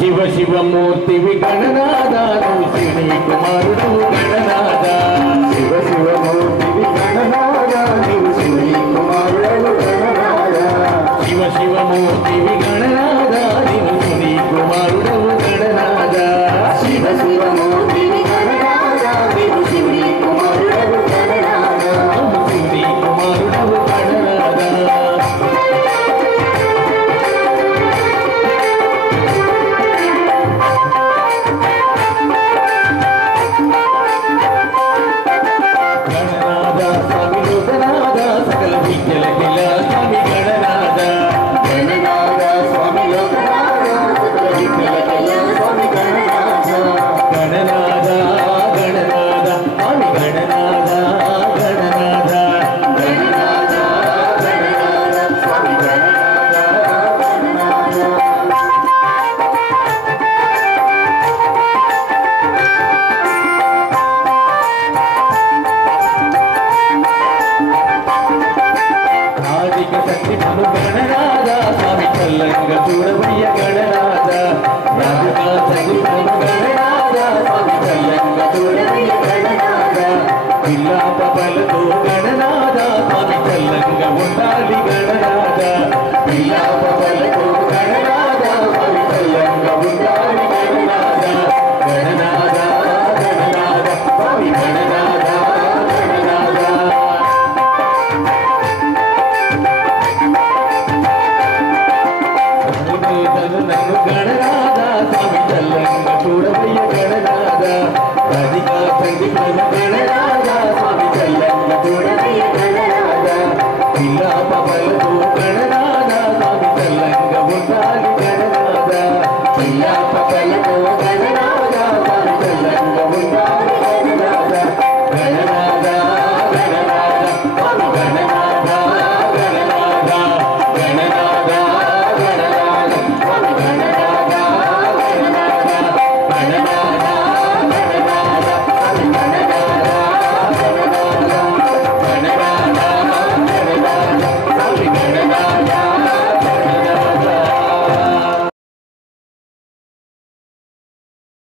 శివ శివమూర్తివి గణనాదాను శివుని కుమారుడు గణనాద శివ శివమూర్తివి గణనాదాను శివుని కుమారుడు గణనాద శివ శివమూర్తివి గణనాదాను శివుని కుమారుడు గణనాద శివ శివమూర్తివి గణనాదాను శివుని కుమారుడు గణనాద శివుని కుమారుడు గణనాద గణనాద స్వామి చల్లంగా చూడవయ్య గణనాద రాజుగా చదువుకున్న గణనాద స్వామి చల్లంగా చూడవయ్య గణనాద పిల్లాప బలతో గణనాద స్వామి చల్లంగా ఉండాలి గణనాద పిల్లాప బలతో గణనాద స్వామి చల్లంగా ఉండాలి గణనాద గణనాద గణనాద స్వామి గణనాద గణనాద నన్ను గణనాద స్వామి చల్లంగా చూడవయ్య గణనాద రాధికా సంగీత గణనాద స్వామి